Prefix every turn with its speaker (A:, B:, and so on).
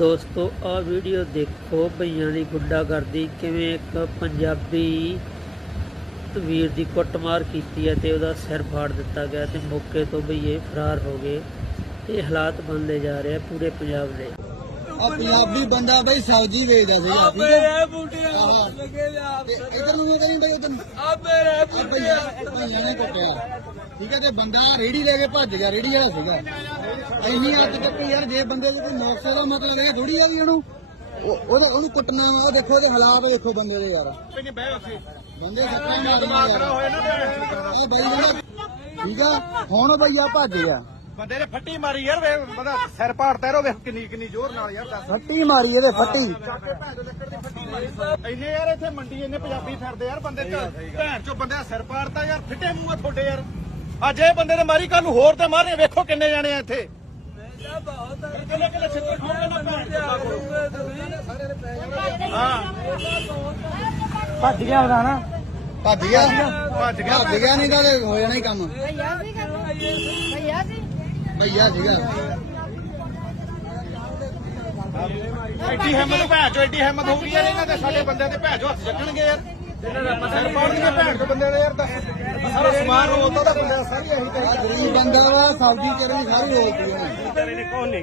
A: ਦੋਸਤੋ ਆ ਵੀਡੀਓ ਦੇਖੋ ਭਈਆਂ ਦੀ ਗੁੰਡਾਗਰਦੀ ਕਿਵੇਂ ਇੱਕ ਪੰਜਾਬੀ ਵੀਰ ਦੀ ਕੁੱਟਮਾਰ ਕੀਤੀ ਹੈ ਤੇ ਉਹਦਾ ਸਿਰ ਫਾੜ ਦਿੱਤਾ ਗਿਆ ਤੇ ਮੌਕੇ ਤੋਂ ਭਈਏ ਫਰਾਰ ਹੋ ਗਏ। ਇਹ ਹਾਲਾਤ ਬਣਦੇ ਜਾ ਰਹੇ ਆ ਪੂਰੇ ਪੰਜਾਬ ਦੇ।
B: ਆ ਪੰਜਾਬੀ ਬੰਦਾ ਬਈ ਸਬਜ਼ੀ ਵੇਚਦਾ ਸੀਗਾ ਠੀਕ ਹੈ ਤੇ ਇਧਰ ਨੂੰ ਕਹੀਂ ਬਈ ਉਧਰ ਆ ਮੇਰੇ ਭਈਆ ਨੇ ਕੁੱਟਿਆ। ਠੀਕ ਹੈ ਤੇ ਬੰਦਾ ਰੇੜੀ ਲੈ ਕੇ ਭੱਜ ਗਿਆ ਰੇੜੀ ਵਾਲਾ ਸੀਗਾ। ਇੰਨੀ ਅੱਜ ਤੱਕ ਯਾਰ ਜੇ ਬੰਦੇ ਦੇ ਕੋਈ ਦਾ ਮਤਲਬ ਇਹ ਥੋੜੀ ਆ ਵੀ ਉਹਨੂੰ ਉਹ- ਉਹਦਾ ਉਹਨੂੰ ਕੁੱਟਣਾ ਉਹ ਦੇਖੋ ਉਹਦੇ ਹਾਲਾਤ ਦੇਖੋ ਬੰਦੇ ਦੇ ਯਾਰ। ਬੰਦੇ ਸੱਟਾਂ ਯਾਰ। ਇਹ ਬਾਈ ਜਿਹੜਾ ਠੀਕ ਆ? ਹੁਣ ਭਈਆ ਭੱਜ ਗਿਆ।
C: ਬੰਦੇ ਨੇ ਫੱਟੀ ਮਾਰੀ ਯਾਰ ਵੇ ਬੰਦਾ ਸਿਰ ਪਾੜਦਾ ਰੋ ਵੇ ਕਿੰਨੀ ਕਿੰਨੀ ਜ਼ੋਰ ਨਾਲ ਯਾਰ ਦੱਸ।
B: ਫੱਟੀ ਮਾਰੀ ਇਹਦੇ ਫੱਟੀ।
C: ਇੰਨੇ ਯਾਰ ਇੱਥੇ ਮੰਡੀ ਇੰਨੇ ਪੰਜਾਬੀ ਫਿਰਦੇ ਯਾਰ ਬੰਦੇ ਚ। ਭੈਣ ਚੋ ਬੰਦੇ ਸਿਰ ਪਾੜਦਾ ਯਾਰ ਫਿੱਟੇ ਮੂੰਹ ਆ ਤੁਹਾਡੇ ਯਾਰ। ਅੱਜ ਇਹ ਬੰਦੇ ਨੇ ਮਾਰੀ ਕੱਲ ਨੂੰ ਹੋਰ ਤੇ ਮਾਰਨੇ ਵੇਖੋ ਕਿੰਨੇ ਜਾਣੇ ਆ ਇੱਥੇ। ਨਾ
B: ਭੱਜ ਗਿਆ ਬਰਾਣਾ ਭੱਜ ਗਿਆ।
C: ਭੱਜ ਗਿਆ।
B: ਭੱਜ ਗਿਆ। ਨਹੀਂ ਤਾਂ ਇਹ ਹੋ ਜਾਣਾ ਹੀ ਕੰਮ।
D: ਭਈਆ ਸੀ ਭਈਆ ਸੀ
B: ਭਈਆ ਸੀਗਾ।
C: ਐਡੀ ਹਿੰਮਤ ਭੈਣ ਚੋ ਐਡੀ ਹਿੰਮਤ ਹੋ ਗਈ ਯਾਰ ਇਹਨਾਂ ਦੇ ਸਾਡੇ ਬੰਦਿਆਂ ਦੇ ਭੈਣ ਚੋ ਹੱਥ ਚੱਕਣਗੇ ਯਾਰ। ਭੈਣ ਚੋ ਬੰਦੇ ਦੇ ਯਾਰ ਦੱਸ। ਆਹ ਸਾਰਾ
B: ਗਰੀਬ ਬੰਦਾ ਵਾ ਸਬਜ਼ੀ ਚਰਨੀ ਸਾਰੀ ਰੋਕ ਗਈ ਉਹਨੇ